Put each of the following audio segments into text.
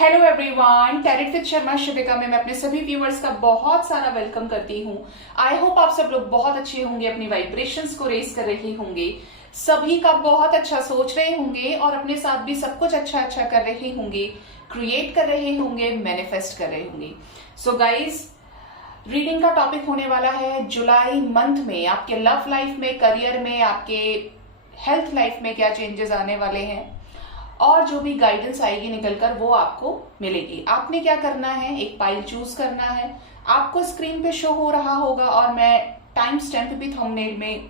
Hello everyone, tarot with Sharma Shivika में मैं अपने सभी व्यूअर्स का बहुत सारा वेलकम करती हूँ। आई होप आप सब लोग बहुत अच्छे होंगे, अपनी वाइब्रेशंस को रेज कर रहे होंगे, सभी का बहुत अच्छा सोच रहे होंगे और अपने साथ भी सब कुछ अच्छा अच्छा कर रहे होंगे, क्रिएट कर रहे होंगे, मैनिफेस्ट कर रहे होंगे। सो गाइज, रीडिंग का टॉपिक होने वाला है जुलाई मंथ में आपके लव लाइफ में, करियर में, आपके हेल्थ लाइफ में क्या चेंजेस आने वाले हैं और जो भी गाइडेंस आएगी निकलकर वो आपको मिलेगी। आपने क्या करना है, एक पाइल चूज करना है, आपको स्क्रीन पे शो हो रहा होगा और मैं टाइम स्टैम्प भी थंबनेल में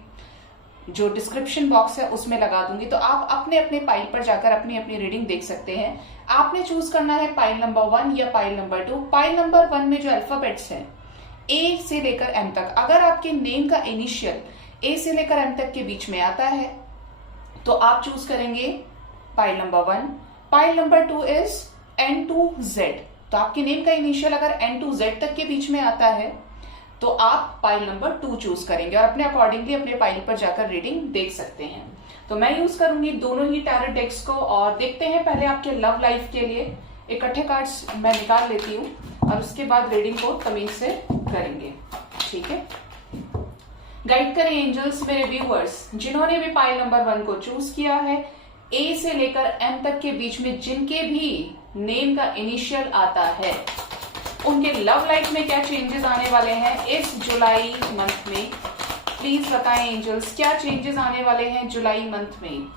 जो डिस्क्रिप्शन बॉक्स है उसमें लगा दूंगी, तो आप अपने अपने पाइल पर जाकर अपनी अपनी रीडिंग देख सकते हैं। आपने चूज करना है पाइल नंबर 1 या पाइल नंबर 2। पाइल नंबर 1 में जो अल्फाबेट्स हैं ए से लेकर एम तक, अगर आपके नेम का इनिशियल ए से लेकर एम तक के बीच में आता है तो आप चूज करेंगे pile number 1। Pile number 2 is N to Z, तो आपके नेम का इनिशियल अगर N to Z तक के बीच में आता है तो आप पाइल नंबर 2 चूज करेंगे और अपने अकॉर्डिंगली अपने पाइल पर जाकर रीडिंग देख सकते हैं। तो मैं यूज करूंगी दोनों ही टैरोट डेक्स को और देखते हैं पहले आपके लव लाइफ के लिए इकट्ठे कार्ड्स मैं निकाल लेती हूँ और उसके बाद रीडिंग को तमीज से करेंगे। ठीक है, गाइड करें एंजल्स मेरे व्यूअर्स जिन्होंने भी पाइल नंबर 1 को चूज किया है, ए से लेकर एम तक के बीच में जिनके भी नेम का इनिशियल आता है, उनके लव लाइफ में क्या चेंजेस आने वाले हैं इस जुलाई मंथ में। प्लीज बताएं एंजल्स, क्या चेंजेस आने वाले हैं जुलाई मंथ में।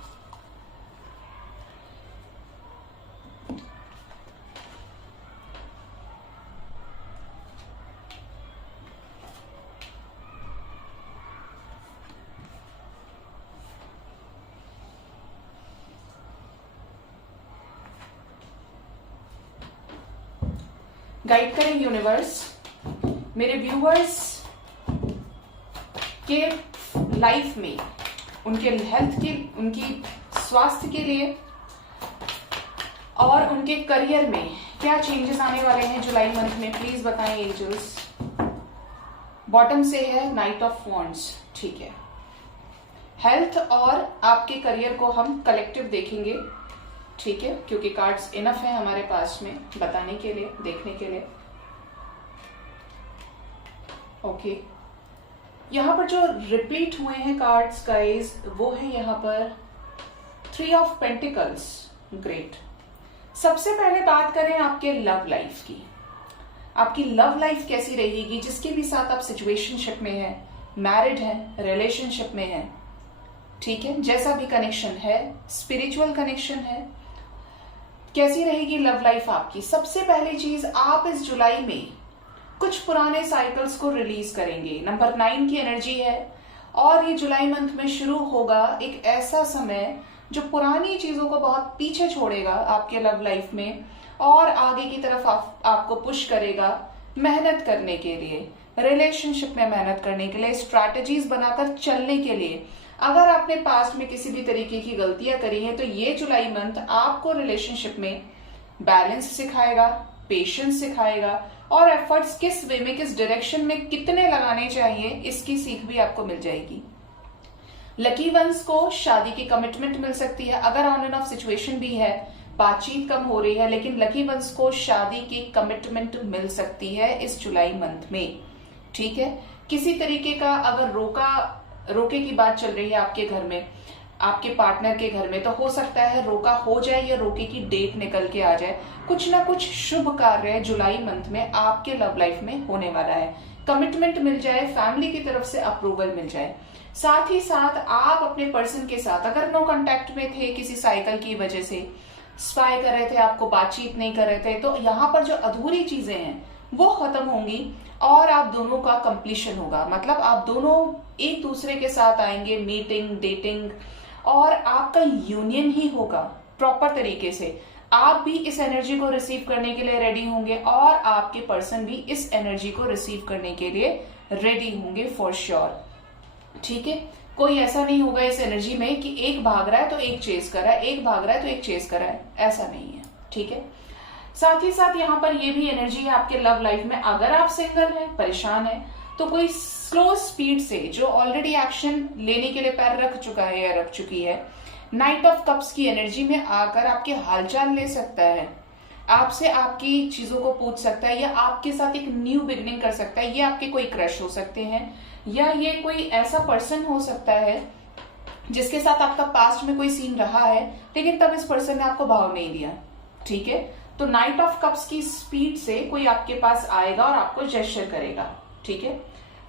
गाइड करें यूनिवर्स मेरे व्यूअर्स के लाइफ में, उनके हेल्थ के, उनकी स्वास्थ्य के लिए और उनके करियर में क्या चेंजेस आने वाले हैं जुलाई मंथ में। प्लीज बताएं एंजल्स। बॉटम से है नाइट ऑफ वॉन्ड्स। ठीक है, हेल्थ और आपके करियर को हम कलेक्टिव देखेंगे। ठीक है, क्योंकि कार्ड्स इनफ है हमारे पास में बताने के लिए, देखने के लिए। ओके, यहां पर जो रिपीट हुए हैं कार्ड्स गाइस वो है यहां पर 3 ऑफ पेंटिकल्स। ग्रेट। सबसे पहले बात करें आपके लव लाइफ की। आपकी लव लाइफ कैसी रहेगी, जिसके भी साथ आप सिचुएशनशिप में है, मैरिड है, रिलेशनशिप में है। ठीक है, जैसा भी कनेक्शन है, स्पिरिचुअल कनेक्शन है, कैसी रहेगी लव लाइफ आपकी। सबसे पहली चीज, आप इस जुलाई में कुछ पुराने साइकिल्स को रिलीज करेंगे। नंबर 9 की एनर्जी है और ये जुलाई मंथ में शुरू होगा एक ऐसा समय जो पुरानी चीजों को बहुत पीछे छोड़ेगा आपके लव लाइफ में और आगे की तरफ आपको पुश करेगा मेहनत करने के लिए, रिलेशनशिप में मेहनत करने के लिए, स्ट्रैटेजीज बनाकर चलने के लिए। अगर आपने पास्ट में किसी भी तरीके की गलतियां करी हैं तो ये जुलाई मंथ आपको रिलेशनशिप में बैलेंस सिखाएगा, पेशेंस सिखाएगा और एफर्ट्स किस वे में, किस डायरेक्शन में कितने लगाने चाहिए, इसकी सीख भी आपको मिल जाएगी। लकी वंस को शादी की कमिटमेंट मिल सकती है। अगर ऑन एंड ऑफ सिचुएशन भी है, बातचीत कम हो रही है, लेकिन लकी वंस को शादी की कमिटमेंट मिल सकती है इस जुलाई मंथ में। ठीक है, किसी तरीके का अगर रोके की बात चल रही है आपके घर में, आपके पार्टनर के घर में, तो हो सकता है रोका हो जाए या रोके की डेट निकल के आ जाए। कुछ ना कुछ शुभ कार्य जुलाई मंथ में आपके लव लाइफ में होने वाला है। कमिटमेंट मिल जाए, फैमिली की तरफ से अप्रूवल मिल जाए। साथ ही साथ आप अपने पर्सन के साथ अगर नो कांटेक्ट में थे, किसी साइकिल की वजह से स्पाई कर रहे थे, आपको बातचीत नहीं कर रहे थे, तो यहाँ पर जो अधूरी चीजें हैं वो खत्म होंगी और आप दोनों का कंप्लीशन होगा। मतलब आप दोनों एक दूसरे के साथ आएंगे, मीटिंग, डेटिंग, और आपका यूनियन ही होगा प्रॉपर तरीके से। आप भी इस एनर्जी को रिसीव करने के लिए रेडी होंगे और आपके पर्सन भी इस एनर्जी को रिसीव करने के लिए रेडी होंगे फॉर श्योर। ठीक है, कोई ऐसा नहीं होगा इस एनर्जी में कि एक भाग रहा है तो एक चेस कर रहा है, एक भाग रहा है तो एक चेस कर रहा है, ऐसा नहीं है। ठीक है, साथ ही साथ यहाँ पर ये भी एनर्जी है आपके लव लाइफ में। अगर आप सिंगल हैं, परेशान हैं, तो कोई स्लो स्पीड से जो ऑलरेडी एक्शन लेने के लिए पैर रख चुका है या रख चुकी है, नाइट ऑफ कप्स की एनर्जी में आकर आपके हालचाल ले सकता है। आपसे आपकी चीजों को पूछ सकता है, या आपके साथ एक न्यू बिगनिंग कर सकता है। ये आपके कोई क्रश हो सकते हैं, या ये कोई ऐसा पर्सन हो सकता है जिसके साथ आपका पास्ट में कोई सीन रहा है, लेकिन तब इस पर्सन ने आपको भाव नहीं दिया। ठीक है, तो नाइट ऑफ कप्स की स्पीड से कोई आपके पास आएगा और आपको जेस्चर करेगा। ठीक है,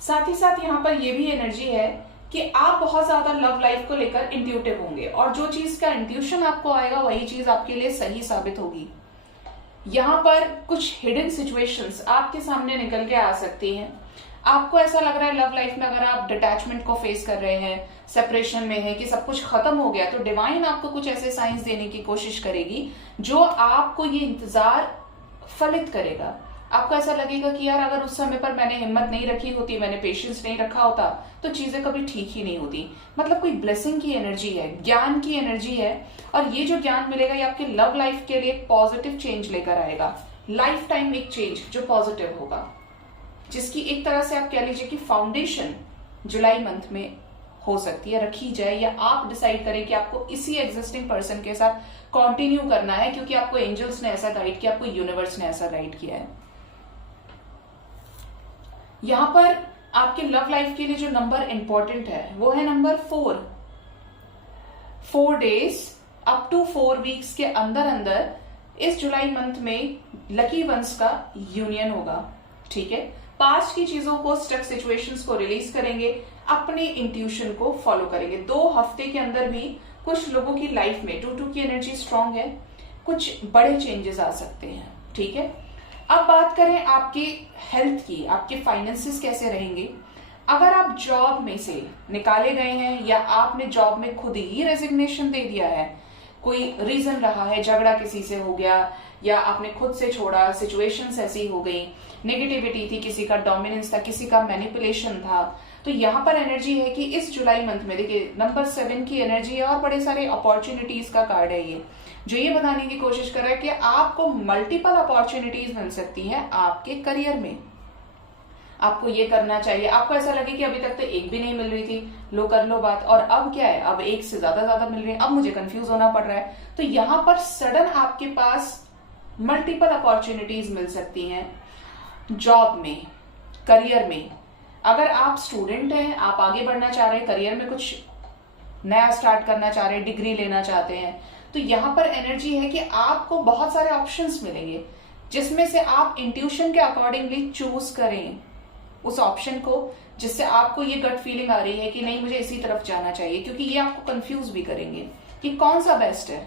साथ ही साथ यहाँ पर ये भी एनर्जी है कि आप बहुत ज्यादा लव लाइफ को लेकर इंट्यूटिव होंगे, और जो चीज का इंट्यूशन आपको आएगा वही चीज आपके लिए सही साबित होगी। यहाँ पर कुछ हिडन सिचुएशंस आपके सामने निकल के आ सकती हैं। आपको ऐसा लग रहा है लव लाइफ में अगर आप डिटैचमेंट को फेस कर रहे हैं, सेपरेशन में है, कि सब कुछ खत्म हो गया, तो डिवाइन आपको कुछ ऐसे साइंस देने की कोशिश करेगी जो आपको ये इंतजार फलित करेगा। आपको ऐसा लगेगा कि यार अगर उस समय पर मैंने हिम्मत नहीं रखी होती, मैंने पेशेंस नहीं रखा होता, तो चीजें कभी ठीक ही नहीं होती। मतलब कोई ब्लेसिंग की एनर्जी है, ज्ञान की एनर्जी है, और ये जो ज्ञान मिलेगा ये आपके लव लाइफ के लिए पॉजिटिव चेंज लेकर आएगा। लाइफ टाइम एक चेंज जो पॉजिटिव होगा, जिसकी एक तरह से आप कह लीजिए कि फाउंडेशन जुलाई मंथ में हो सकती है, रखी जाए, या आप डिसाइड करें कि आपको इसी एग्जिस्टिंग पर्सन के साथ कंटिन्यू करना है, क्योंकि आपको एंजल्स ने ऐसा गाइड किया, आपको यूनिवर्स ने ऐसा गाइड किया है। यहां पर आपके लव लाइफ के लिए जो नंबर इंपॉर्टेंट है वो है number 4। 4 days up to 4 weeks के अंदर अंदर इस जुलाई मंथ में लकी वंस का यूनियन होगा। ठीक है, पास्ट की चीजों को, स्टक सिचुएशंस को रिलीज करेंगे, अपने इंट्यूशन को फॉलो करेंगे। 2 हफ्ते के अंदर भी कुछ लोगों की लाइफ में 2-2 की एनर्जी स्ट्रांग है, कुछ बड़े चेंजेस आ सकते हैं। ठीक है, अब बात करें आपकी हेल्थ की, आपके फाइनेंसेस कैसे रहेंगे। अगर आप जॉब में से निकाले गए हैं, या आपने जॉब में खुद ही रेजिग्नेशन दे दिया है, कोई रीजन रहा है, झगड़ा किसी से हो गया, या आपने खुद से छोड़ा, सिचुएशंस ऐसी हो गई, नेगेटिविटी थी, किसी का डोमिनेंस था, किसी का मैनिपुलेशन था, तो यहाँ पर एनर्जी है कि इस जुलाई मंथ में देखिए नंबर 7 की एनर्जी है, और बड़े सारे अपॉर्चुनिटीज का कार्ड है ये, जो ये बताने की कोशिश कर रहा है कि आपको मल्टीपल अपॉर्चुनिटीज मिल सकती हैं आपके करियर में। आपको ये करना चाहिए। आपको ऐसा लगे कि अभी तक तो एक भी नहीं मिल रही थी, लो कर लो बात, और अब क्या है, अब एक से ज्यादा मिल रही है, अब मुझे कंफ्यूज होना पड़ रहा है। तो यहाँ पर सडन आपके पास मल्टीपल अपॉर्चुनिटीज मिल सकती हैं जॉब में, करियर में। अगर आप स्टूडेंट हैं, आप आगे बढ़ना चाह रहे हैं, करियर में कुछ नया स्टार्ट करना चाह रहे हैं, डिग्री लेना चाहते हैं, तो यहाँ पर एनर्जी है कि आपको बहुत सारे ऑप्शंस मिलेंगे, जिसमें से आप इंट्यूशन के अकॉर्डिंगली चूज करें उस ऑप्शन को, जिससे आपको ये गट फीलिंग आ रही है कि नहीं मुझे इसी तरफ जाना चाहिए, क्योंकि ये आपको कंफ्यूज भी करेंगे कि कौन सा बेस्ट है।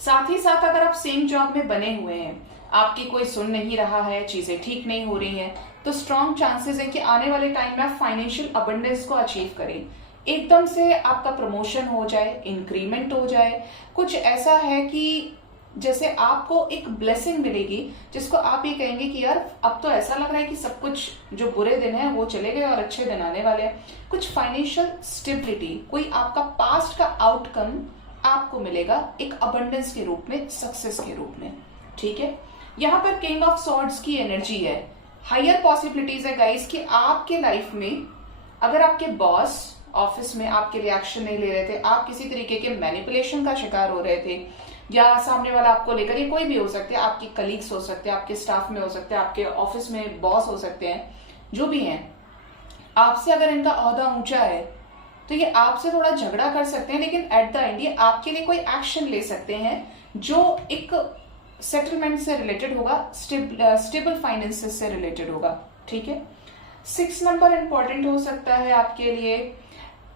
साथ ही साथ अगर आप सेम जॉब में बने हुए हैं, आपकी कोई सुन नहीं रहा है, चीजें ठीक नहीं हो रही हैं, तो स्ट्रॉन्ग चांसेस है कि आने वाले टाइम में आप फाइनेंशियल अबंडेंस को अचीव करें। एकदम से आपका प्रमोशन हो जाए, इंक्रीमेंट हो जाए, कुछ ऐसा है कि जैसे आपको एक ब्लेसिंग मिलेगी, जिसको आप ये कहेंगे कि यार अब तो ऐसा लग रहा है कि सब कुछ जो बुरे दिन है वो चले गए और अच्छे दिन आने वाले हैं। कुछ फाइनेंशियल स्टेबिलिटी, कोई आपका पास्ट का आउटकम आपको मिलेगा एक अबंडेंस के रूप में, सक्सेस के रूप में। ठीक है, यहाँ पर किंग ऑफ सॉर्ड्स की एनर्जी है। हायर पॉसिबिलिटीज है गाइस कि आपके लाइफ में अगर आपके बॉस ऑफिस में आपके लिए एक्शन नहीं ले रहे थे, आप किसी तरीके के मैनिपुलेशन का शिकार हो रहे थे, या सामने वाला आपको लेकर, ये कोई भी हो सकते हैं, आपके कलीग्स हो सकते हैं, आपके स्टाफ में हो सकते हैं, आपके ऑफिस में बॉस हो सकते हैं, जो भी हैं, आपसे अगर इनका ओहदा ऊंचा है तो ये आपसे थोड़ा झगड़ा कर सकते हैं, लेकिन एट द एंड ये आपके लिए कोई एक्शन ले सकते हैं जो एक सेटलमेंट से रिलेटेड होगा, स्टेबल फाइनेंसेस से रिलेटेड होगा। ठीक है, 6 नंबर इंपॉर्टेंट हो सकता है आपके लिए।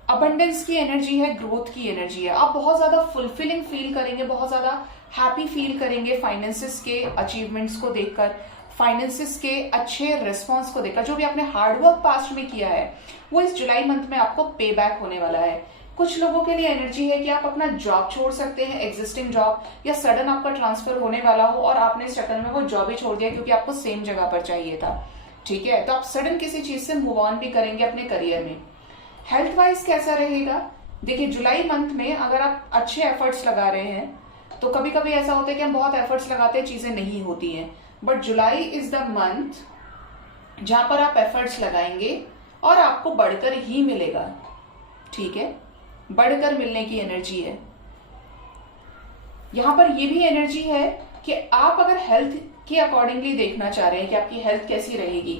अबंडेंस की एनर्जी है, ग्रोथ की एनर्जी है। आप बहुत ज्यादा फुलफिलिंग फील करेंगे, बहुत ज्यादा हैप्पी फील करेंगे फाइनेंसेस के अचीवमेंट्स को देखकर, फाइनेंसेस के अच्छे रिस्पॉन्स को देखकर। जो भी आपने हार्डवर्क पास्ट में किया है वो इस जुलाई मंथ में आपको पे बैक होने वाला है। कुछ लोगों के लिए एनर्जी है कि आप अपना जॉब छोड़ सकते हैं, एग्जिस्टिंग जॉब, या सडन आपका ट्रांसफर होने वाला हो और आपने इस चक्कर में वो जॉब ही छोड़ दिया क्योंकि आपको सेम जगह पर चाहिए था। ठीक है, तो आप सडन किसी चीज से मूव ऑन भी करेंगे अपने करियर में। हेल्थ वाइज कैसा रहेगा, देखिए जुलाई मंथ में अगर आप अच्छे एफर्ट्स लगा रहे हैं तो कभी कभी ऐसा होता है कि हम बहुत एफर्ट्स लगाते हैं, चीजें नहीं होती हैं, but July is the month जहां पर आप एफर्ट्स लगाएंगे और आपको बढ़कर ही मिलेगा। ठीक है, बढ़कर मिलने की एनर्जी है। यहां पर ये भी एनर्जी है कि आप अगर हेल्थ के अकॉर्डिंगली देखना चाह रहे हैं कि आपकी हेल्थ कैसी रहेगी,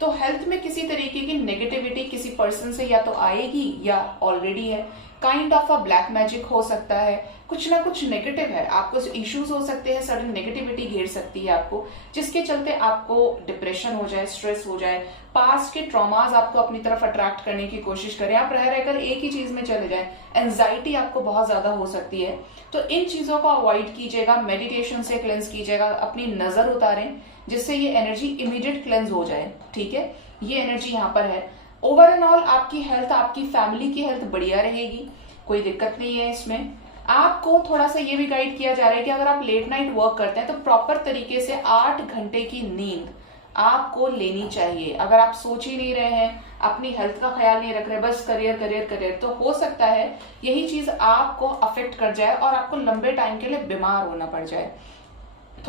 तो हेल्थ में किसी तरीके की नेगेटिविटी किसी पर्सन से या तो आएगी या ऑलरेडी है। Kind of a black magic हो सकता है, कुछ ना कुछ नेगेटिव है, आपको इश्यूज हो सकते हैं, सडन नेगेटिविटी घेर सकती है आपको, जिसके चलते आपको डिप्रेशन हो जाए, स्ट्रेस हो जाए, पास्ट के ट्रॉमाज आपको अपनी तरफ अट्रैक्ट करने की कोशिश करें, आप रह रहकर एक ही चीज में चले जाएं, एंजाइटी आपको बहुत ज्यादा हो सकती है। तो इन चीजों को अवॉइड कीजिएगा, मेडिटेशन से क्लेंस कीजिएगा, अपनी नजर उतारें जिससे ये एनर्जी इमीडिएट क्लेंस हो जाए। ठीक है, ये एनर्जी यहाँ पर है। ओवर एंड ऑल आपकी हेल्थ, आपकी फैमिली की हेल्थ बढ़िया रहेगी, कोई दिक्कत नहीं है इसमें। आपको थोड़ा सा ये भी गाइड किया जा रहा है कि अगर आप लेट नाइट वर्क करते हैं तो प्रॉपर तरीके से 8 घंटे की नींद आपको लेनी चाहिए। अगर आप सोच ही नहीं रहे हैं, अपनी हेल्थ का ख्याल नहीं रख रहे, बस करियर करियर करियर, तो हो सकता है यही चीज आपको अफेक्ट कर जाए और आपको लंबे टाइम के लिए बीमार होना पड़ जाए।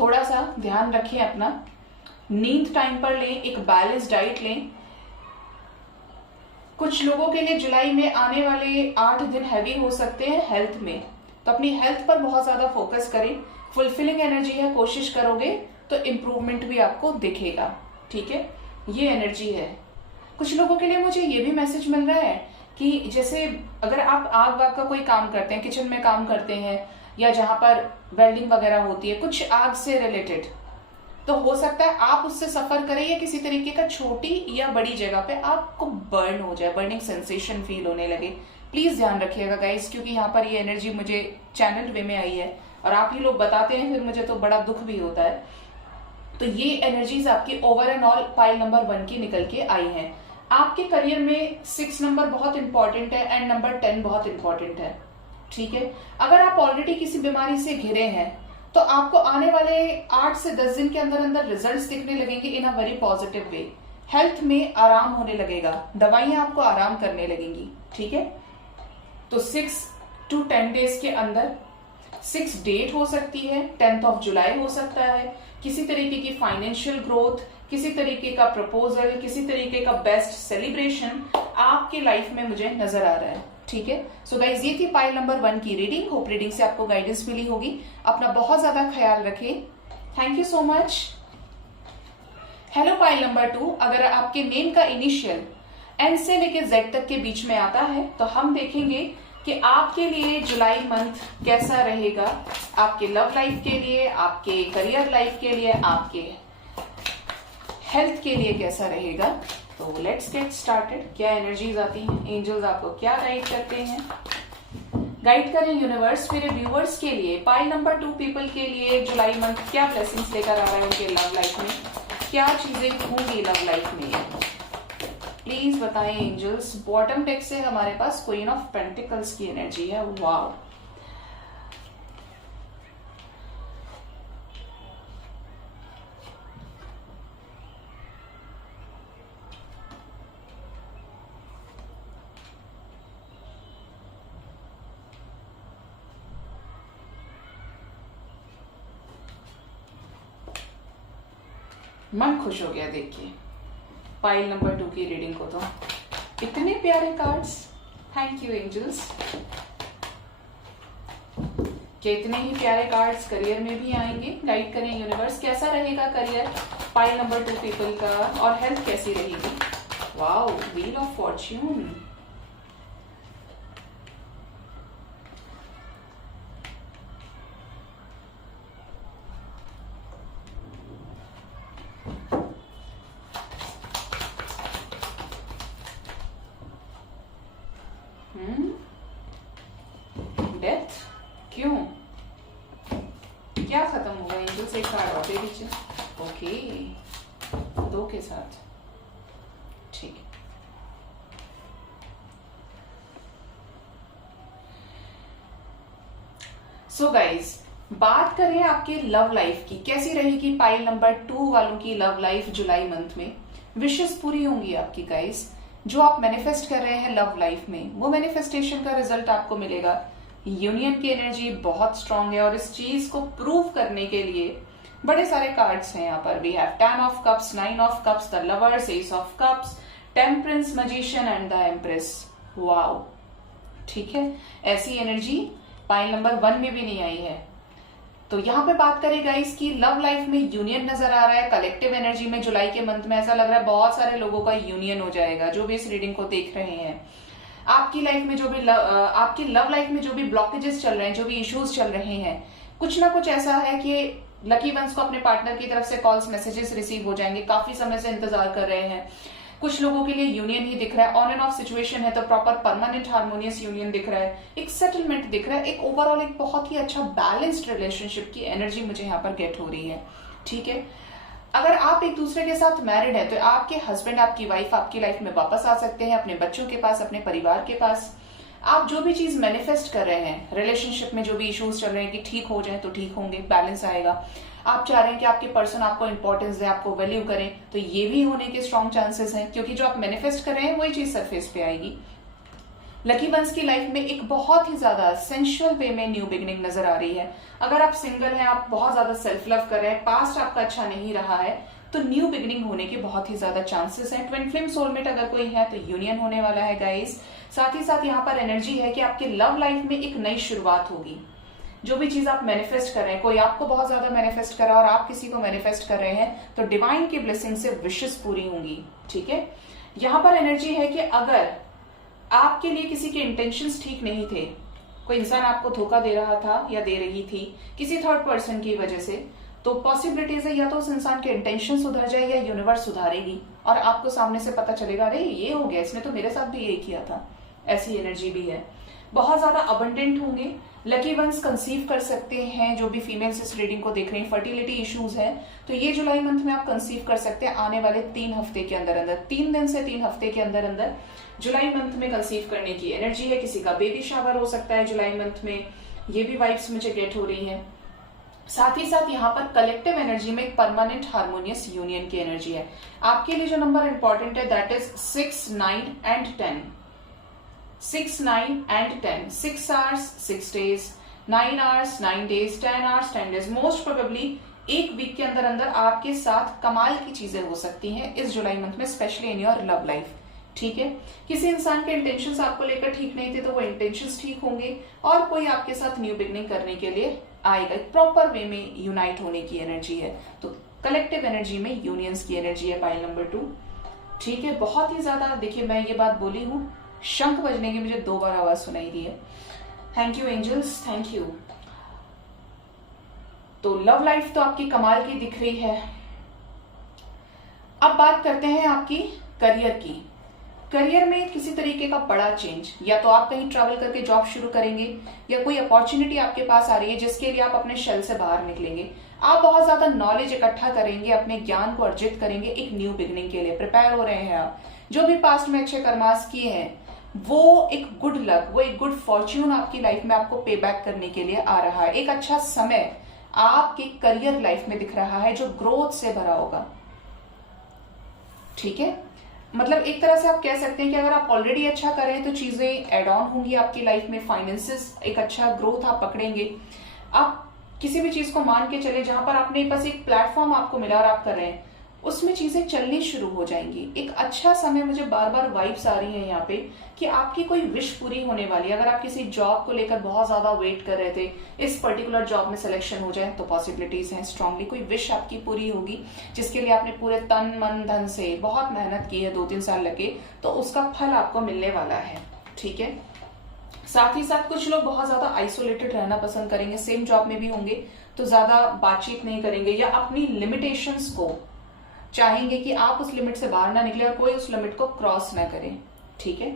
थोड़ा सा ध्यान रखें अपना, नींद टाइम पर लें, एक बैलेंस डाइट लें। कुछ लोगों के लिए जुलाई में आने वाले 8 दिन हैवी हो सकते हैं हेल्थ में, तो अपनी हेल्थ पर बहुत ज्यादा फोकस करें। फुलफिलिंग एनर्जी है, कोशिश करोगे तो इम्प्रूवमेंट भी आपको दिखेगा। ठीक है, ये एनर्जी है। कुछ लोगों के लिए मुझे ये भी मैसेज मिल रहा है कि जैसे अगर आप आग वाग का कोई काम करते हैं, किचन में काम करते हैं, या जहां पर वेल्डिंग वगैरह होती है, कुछ आग से रिलेटेड, तो हो सकता है आप उससे सफर करें या किसी तरीके का छोटी या बड़ी जगह पे आपको बर्न हो जाए, बर्निंग सेंसेशन फील होने लगे। प्लीज ध्यान रखिएगा गाइस, क्योंकि यहाँ पर ये एनर्जी मुझे चैनल वे में आई है और आप ही लोग बताते हैं, फिर मुझे तो बड़ा दुख भी होता है। तो ये एनर्जीज आपकी over and all pile number 1 की निकल के आई हैं। आपके करियर में 6 नंबर बहुत इंपॉर्टेंट है एंड नंबर 10 बहुत इंपॉर्टेंट है। ठीक है, अगर आप ऑलरेडी किसी बीमारी से घिरे हैं तो आपको आने वाले 8 से 10 दिन के अंदर अंदर रिजल्ट्स दिखने लगेंगे in a very positive way. Health में आराम होने लगेगा, दवाइयां आपको आराम करने लगेंगी। ठीक है, तो 6 to 10 डेज के अंदर 6 डेट हो सकती है, 10th of जुलाई हो सकता है, किसी तरीके की फाइनेंशियल ग्रोथ, किसी तरीके का प्रपोजल, किसी तरीके का बेस्ट सेलिब्रेशन आपकी लाइफ में मुझे नजर आ रहा है। ठीक है, सो गाइज ये थी पाइल नंबर 1 की रीडिंग। होप रीडिंग से आपको गाइडेंस मिली होगी। अपना बहुत ज्यादा ख्याल रखें। Thank you so much. Hello pile number 2, अगर आपके नेम का इनिशियल एन से लेके जेड तक के बीच में आता है तो हम देखेंगे कि आपके लिए जुलाई मंथ कैसा रहेगा, आपके लव लाइफ के लिए, आपके करियर लाइफ के लिए, आपके हेल्थ के लिए कैसा रहेगा। तो लेट्स गेट स्टार्टेड। क्या एनर्जीज आती हैं, एंजल्स आपको क्या गाइड करते हैं, गाइड करें यूनिवर्स मेरे व्यूअर्स के लिए। पाइल नंबर 2 पीपल के लिए जुलाई मंथ क्या ब्लेसिंग्स लेकर आ रहा है उनके लव लाइफ में, क्या चीजें होंगी लव लाइफ में, प्लीज बताएं एंजल्स। बॉटम डेक से हमारे पास क्वीन ऑफ पेंटिकल्स की एनर्जी है। वाव, मन खुश हो गया देख के पाइल नंबर 2 की रीडिंग को। तो इतने प्यारे कार्ड्स, थैंक यू एंजल्स। कि इतने ही प्यारे कार्ड्स करियर में भी आएंगे। गाइड करें यूनिवर्स, कैसा रहेगा करियर पाइल नंबर 2 पीपल का, और हेल्थ कैसी रहेगी। Wow, wheel of Fortune, death, क्यों, क्या खत्म होगा एंजल से। कार्ड और दे दीजिए। ओके, 2 के साथ, ठीक है। सो गाइज, बात करें आपके लव लाइफ की, कैसी रहेगी पाइल नंबर 2 वालों की लव लाइफ जुलाई मंथ में। विशेष पूरी होंगी आपकी गाइज, जो आप मैनिफेस्ट कर रहे हैं लव लाइफ में, वो मैनिफेस्टेशन का रिजल्ट आपको मिलेगा। यूनियन की एनर्जी बहुत स्ट्रांग है और इस चीज को प्रूव करने के लिए बड़े सारे कार्ड्स हैं यहाँ पर। We have 10 of cups, 9 of cups, the lovers, ace of cups, temperance, magician and the empress. Wow, ठीक है, ऐसी एनर्जी पाइल नंबर 1 में भी नहीं आई है। तो यहाँ पे बात करें गाइस की लव लाइफ में यूनियन नजर आ रहा है। कलेक्टिव एनर्जी में जुलाई के मंथ में ऐसा लग रहा है बहुत सारे लोगों का यूनियन हो जाएगा जो भी इस रीडिंग को देख रहे हैं। आपकी लाइफ में जो भी आपकी लव लाइफ में जो भी ब्लॉकेजेस चल रहे हैं, जो भी इश्यूज चल रहे हैं, कुछ ना कुछ ऐसा है कि लकी वंस को अपने पार्टनर की तरफ से कॉल्स मैसेजेस रिसीव हो जाएंगे। काफी समय से इंतजार कर रहे हैं। कुछ लोगों के लिए यूनियन ही दिख रहा है। ऑन एंड ऑफ सिचुएशन है तो प्रॉपर परमानेंट हार्मोनियस यूनियन दिख रहा है। एक सेटलमेंट दिख रहा है। एक ओवरऑल एक बहुत ही अच्छा बैलेंस्ड रिलेशनशिप की एनर्जी मुझे यहाँ पर गेट हो रही है। ठीक है, अगर आप एक दूसरे के साथ मैरिड है तो आपके हस्बैंड, आपकी वाइफ आपकी लाइफ में वापस आ सकते हैं, अपने बच्चों के पास, अपने परिवार के पास। आप जो भी चीज मैनिफेस्ट कर रहे हैं, रिलेशनशिप में जो भी इश्यूज चल रहे हैं कि ठीक हो जाए तो ठीक होंगे, बैलेंस आएगा। आप चाह रहे हैं कि आपके पर्सन आपको इंपॉर्टेंस दे, आपको वैल्यू करें, तो ये भी होने के स्ट्रॉन्ग चांसेस हैं, क्योंकि जो आप मैनिफेस्ट कर रहे हैं वही चीज सरफेस पे आएगी। लकी वंस की लाइफ में एक बहुत ही ज्यादा सेंशुअल वे में न्यू बिगनिंग नजर आ रही है। अगर आप सिंगल हैं, आप बहुत ज्यादा सेल्फ लव कर रहे हैं, पास्ट आपका अच्छा नहीं रहा है, तो न्यू बिगनिंग होने के बहुत ही ज्यादा चांसेस हैं। ट्विन फ्लेम सोलमेट अगर कोई है तो यूनियन होने वाला है गाइस। साथ ही साथ यहाँ पर एनर्जी है कि आपके लव लाइफ में एक नई शुरुआत होगी। जो भी चीज आप मैनिफेस्ट कर रहे हैं, कोई आपको बहुत ज्यादा मैनिफेस्ट कर रहा है और आप किसी को मैनिफेस्ट कर रहे हैं, तो डिवाइन की ब्लेसिंग से विशेस पूरी होंगी। ठीक है, यहाँ पर एनर्जी है कि अगर आपके लिए किसी के इंटेंशंस ठीक नहीं थे, कोई इंसान आपको धोखा दे रहा था या दे रही थी किसी थर्ड पर्सन की वजह से, तो पॉसिबिलिटीज है या तो उस इंसान के इंटेंशन सुधर जाए या यूनिवर्स सुधारेगी और आपको सामने से पता चलेगा अरे ये हो गया, इसने तो मेरे साथ भी यही किया था। ऐसी एनर्जी भी है। बहुत ज्यादा अबंडेंट होंगे। लकी वंस कंसीव कर सकते हैं। जो भी फीमेल्स इस रीडिंग को देख रही हैं, फर्टिलिटी इश्यूज है तो ये जुलाई मंथ में आप कंसीव कर सकते हैं आने वाले 3 हफ्ते के अंदर अंदर। 3 दिन से 3 हफ्ते के अंदर अंदर जुलाई मंथ में कंसीव करने की एनर्जी है। किसी का बेबी शावर हो सकता है जुलाई मंथ में, ये भी वाइब्स मुझे गेट हो रही है। साथ ही साथ यहाँ पर कलेक्टिव एनर्जी में एक परमानेंट हार्मोनियस यूनियन की एनर्जी है। आपके लिए जो नंबर इंपॉर्टेंट है that is 6, 9 and 10। 6, 9 and 10, 6 hours 6 days, 9 hours 9 days, 10 hours 10 days। Most probably एक वीक के अंदर अंदर आपके साथ कमाल की चीजें हो सकती हैं इस जुलाई मंथ में, specially in your love life. ठीक है, किसी इंसान के इंटेंशंस आपको लेकर ठीक नहीं थे तो वो इंटेंशंस ठीक होंगे और कोई आपके साथ न्यू बिगनिंग करने के लिए आएगा। प्रॉपर वे में यूनाइट होने की एनर्जी है। तो कलेक्टिव एनर्जी में यूनियंस की एनर्जी है पाइल नंबर 2। ठीक है, बहुत ही ज्यादा देखिए मैं ये बात बोली हूं, शंख बजने की मुझे 2 बार आवाज सुनाई दी है। Thank you angels, thank you. तो लव लाइफ तो आपकी कमाल की दिख रही है। अब बात करते हैं आपकी करियर की। करियर में किसी तरीके का बड़ा चेंज, या तो आप कहीं ट्रैवल करके जॉब शुरू करेंगे या कोई अपॉर्चुनिटी आपके पास आ रही है जिसके लिए आप अपने शेल से बाहर निकलेंगे। आप बहुत ज्यादा नॉलेज इकट्ठा करेंगे, अपने ज्ञान को अर्जित करेंगे एक न्यू बिगनिंग के लिए। प्रिपेयर हो रहे हैं आप। जो भी पास्ट में अच्छे कर्मास किए हैं वो एक गुड लक, वो एक गुड फॉर्च्यून आपकी लाइफ में आपको पे बैक करने के लिए आ रहा है। एक अच्छा समय आपके करियर लाइफ में दिख रहा है जो ग्रोथ से भरा होगा। ठीक है, मतलब एक तरह से आप कह सकते हैं कि अगर आप ऑलरेडी अच्छा कर रहे हैं तो चीजें एड ऑन होंगी आपकी लाइफ में। फाइनेंसेस एक अच्छा ग्रोथ आप पकड़ेंगे। आप किसी भी चीज को मान के चले जहां पर आपने बस एक प्लेटफॉर्म आपको मिला और आप कर रहे हैं, उसमें चीजें चलनी शुरू हो जाएंगी। एक अच्छा समय, मुझे बार बार वाइब्स आ रही है यहाँ पे कि आपकी कोई विश पूरी होने वाली है। अगर आप किसी जॉब को लेकर बहुत ज्यादा वेट कर रहे थे, इस पर्टिकुलर जॉब में सिलेक्शन हो जाए तो पॉसिबिलिटीज हैं स्ट्रांगली। कोई विश आपकी पूरी होगी जिसके लिए आपने पूरे तन मन धन से बहुत मेहनत की है, 2-3 साल लगे, तो उसका फल आपको मिलने वाला है। ठीक है, साथ ही साथ कुछ लोग बहुत ज्यादा आइसोलेटेड रहना पसंद करेंगे। सेम जॉब में भी होंगे तो ज्यादा बातचीत नहीं करेंगे या अपनी लिमिटेशंस को चाहेंगे कि आप उस लिमिट से बाहर ना निकले और कोई उस लिमिट को क्रॉस ना करे। ठीक है,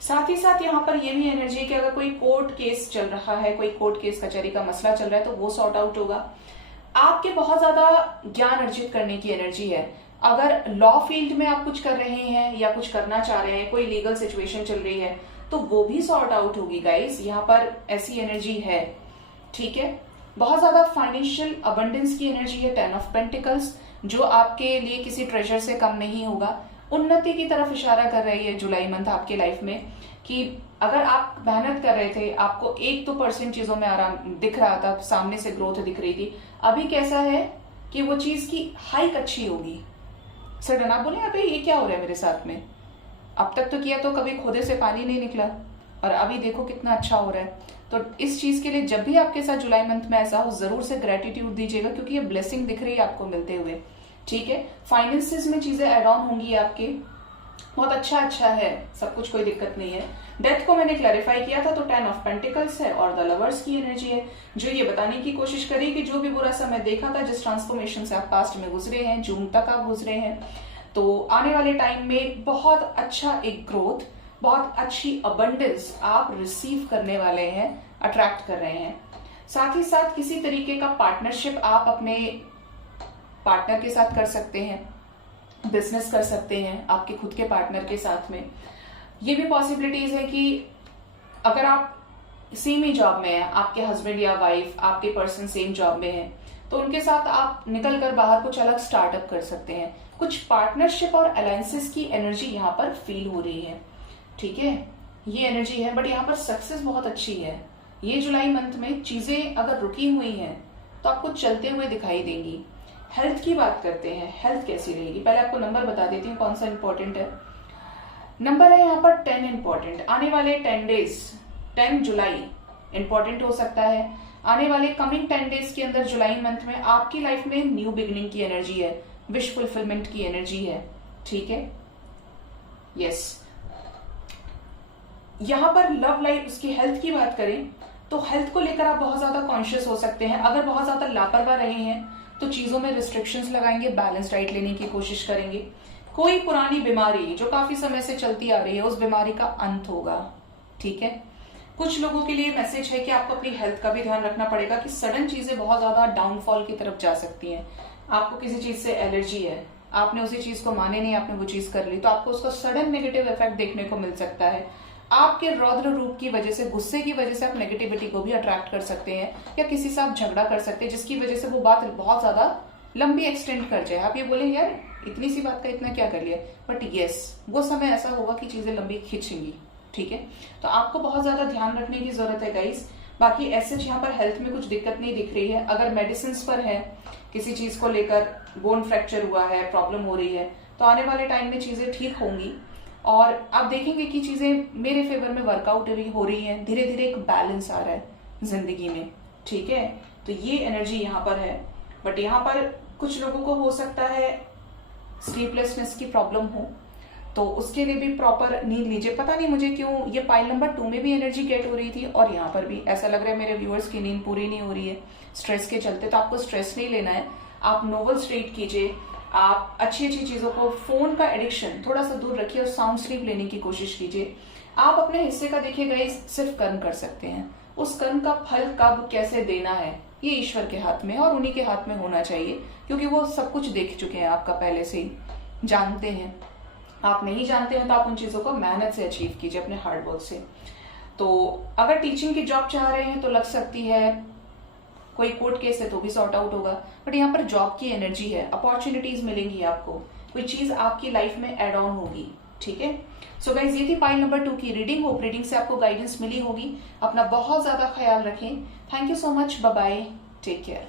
साथ ही साथ यहाँ पर ये भी एनर्जी है कि अगर कोई कोर्ट केस चल रहा है, कोई कोर्ट केस कचहरी का मसला चल रहा है तो वो सॉर्ट आउट होगा। आपके बहुत ज्यादा ज्ञान अर्जित करने की एनर्जी है। अगर लॉ फील्ड में आप कुछ कर रहे हैं या कुछ करना चाह रहे हैं, कोई लीगल सिचुएशन चल रही है तो वो भी सॉर्ट आउट होगी गाइस। यहाँ पर ऐसी एनर्जी है। ठीक है, बहुत ज्यादा फाइनेंशियल अबंडेंस की एनर्जी है। 10 ऑफ पेंटिकल्स जो आपके लिए किसी ट्रेजर से कम नहीं होगा। उन्नति की तरफ इशारा कर रही है जुलाई मंथ आपके लाइफ में कि अगर आप मेहनत कर रहे थे, आपको 1-2% चीजों में आराम दिख रहा था, सामने से ग्रोथ दिख रही थी, अभी कैसा है कि वो चीज की हाइक अच्छी होगी। सडन आप बोले अभी ये क्या हो रहा है मेरे साथ में, अब तक तो किया तो कभी खोदे से पानी नहीं निकला और अभी देखो कितना अच्छा हो रहा है। तो इस चीज के लिए जब भी आपके साथ जुलाई मंथ में ऐसा हो, जरूर से ग्रेटिट्यूड दीजिएगा, क्योंकि ये ब्लेसिंग दिख रही है आपको मिलते हुए। ठीक है, फाइनेंसेस में चीजें एड ऑन होंगी आपके, बहुत अच्छा है सब कुछ, कोई दिक्कत नहीं है। डेथ को मैंने क्लैरिफाई किया था, तो 10 ऑफ पेंटिकल्स है और द लवर्स की एनर्जी है, जो ये बताने की कोशिश करी कि जो भी बुरा समय देखा था, जिस ट्रांसफॉर्मेशन से आप पास्ट में गुजरे हैं, जून तक आप गुजरे हैं, तो आने वाले टाइम में बहुत अच्छा एक ग्रोथ, बहुत अच्छी अबंडेंस आप रिसीव करने वाले हैं, अट्रैक्ट कर रहे हैं। साथ ही साथ किसी तरीके का पार्टनरशिप आप अपने पार्टनर के साथ कर सकते हैं, बिजनेस कर सकते हैं आपके खुद के पार्टनर के साथ में। ये भी पॉसिबिलिटीज है कि अगर आप सेम ही जॉब में हैं, आपके हस्बैंड या वाइफ, आपके पर्सन सेम जॉब में है, तो उनके साथ आप निकल कर बाहर कुछ अलग स्टार्टअप कर सकते हैं। कुछ पार्टनरशिप और अलायंसेस की एनर्जी यहाँ पर फील हो रही है। ठीक है, ये एनर्जी है, बट यहाँ पर सक्सेस बहुत अच्छी है। ये जुलाई मंथ में चीजें अगर रुकी हुई हैं तो आपको चलते हुए दिखाई देंगी। हेल्थ की बात करते हैं, हेल्थ कैसी रहेगी। पहले आपको नंबर बता देती हूँ कौन सा इंपॉर्टेंट है। नंबर है यहाँ पर 10 इंपॉर्टेंट। आने वाले 10 डेज, 10 जुलाई इंपॉर्टेंट हो सकता है। आने वाले कमिंग 10 डेज के अंदर जुलाई मंथ में आपकी लाइफ में न्यू बिगिनिंग की एनर्जी है, विश फुलफिलमेंट की एनर्जी है। ठीक है, यस। यहां पर लव लाइफ, उसकी हेल्थ की बात करें तो हेल्थ को लेकर आप बहुत ज्यादा कॉन्शियस हो सकते हैं। अगर बहुत ज्यादा लापरवाह रहे हैं तो चीजों में रिस्ट्रिक्शंस लगाएंगे, बैलेंस डाइट लेने की कोशिश करेंगे। कोई पुरानी बीमारी जो काफी समय से चलती आ रही है, उस बीमारी का अंत होगा। ठीक है, कुछ लोगों के लिए मैसेज है कि आपको अपनी हेल्थ का भी ध्यान रखना पड़ेगा कि सडन चीजें बहुत ज्यादा डाउनफॉल की तरफ जा सकती हैं। आपको किसी चीज से एलर्जी है, आपने उसी चीज को माने नहीं, आपने वो चीज कर ली, तो आपको उसका सडन नेगेटिव इफेक्ट देखने को मिल सकता है। आपके रौद्र रूप की वजह से, गुस्से की वजह से आप नेगेटिविटी को भी अट्रैक्ट कर सकते हैं, या किसी से आप झगड़ा कर सकते हैं जिसकी वजह से वो बात बहुत ज्यादा लंबी एक्सटेंड कर जाए। आप ये बोले यार इतनी सी बात का इतना क्या कर लिया, बट यस, वो समय ऐसा होगा कि चीजें लंबी खींचेंगी। ठीक है, तो आपको बहुत ज्यादा ध्यान रखने की जरूरत है गाइस। बाकी ऐसे यहाँ पर हेल्थ में कुछ दिक्कत नहीं दिख रही है। अगर मेडिसिन पर है, किसी चीज को लेकर बोन फ्रैक्चर हुआ है, प्रॉब्लम हो रही है, तो आने वाले टाइम में चीजें ठीक होंगी और आप देखेंगे कि चीजें मेरे फेवर में वर्कआउट हो रही है। धीरे धीरे एक बैलेंस आ रहा है जिंदगी में। ठीक है, तो ये एनर्जी यहाँ पर है। बट यहाँ पर कुछ लोगों को हो सकता है स्लीपलेसनेस की प्रॉब्लम हो, तो उसके लिए भी प्रॉपर नींद लीजिए। पता नहीं मुझे क्यों ये पाइल नंबर 2 में भी एनर्जी गेट हो रही थी और यहाँ पर भी ऐसा लग रहा है मेरे व्यूअर्स की नींद पूरी नहीं हो रही है स्ट्रेस के चलते। तो आपको स्ट्रेस नहीं लेना है, आप नोवेल स्ट्रीट कीजिए, आप अच्छी अच्छी चीजों को, फोन का एडिक्शन थोड़ा सा दूर रखिए और साउंड स्लीप लेने की कोशिश कीजिए। आप अपने हिस्से का देखिए गाइस, सिर्फ कर्म कर सकते हैं। उस कर्म का फल कब कैसे देना है ये ईश्वर के हाथ में है और उन्हीं के हाथ में होना चाहिए, क्योंकि वो सब कुछ देख चुके हैं आपका, पहले से ही जानते हैं। आप नहीं जानते हो तो आप उन चीजों को मेहनत से अचीव कीजिए, अपने हार्ड वर्क से। तो अगर टीचिंग की जॉब चाह रहे हैं तो लग सकती है, कोई कोर्ट केस है तो भी सॉर्ट आउट होगा। बट यहाँ पर जॉब की एनर्जी है, अपॉर्चुनिटीज मिलेंगी आपको, कोई चीज आपकी लाइफ में एड ऑन होगी। ठीक है, सो गाइज ये थी पाइल नंबर 2 की रीडिंग। होप रीडिंग से आपको गाइडेंस मिली होगी। अपना बहुत ज्यादा ख्याल रखें। Thank you so much, bye bye, take care.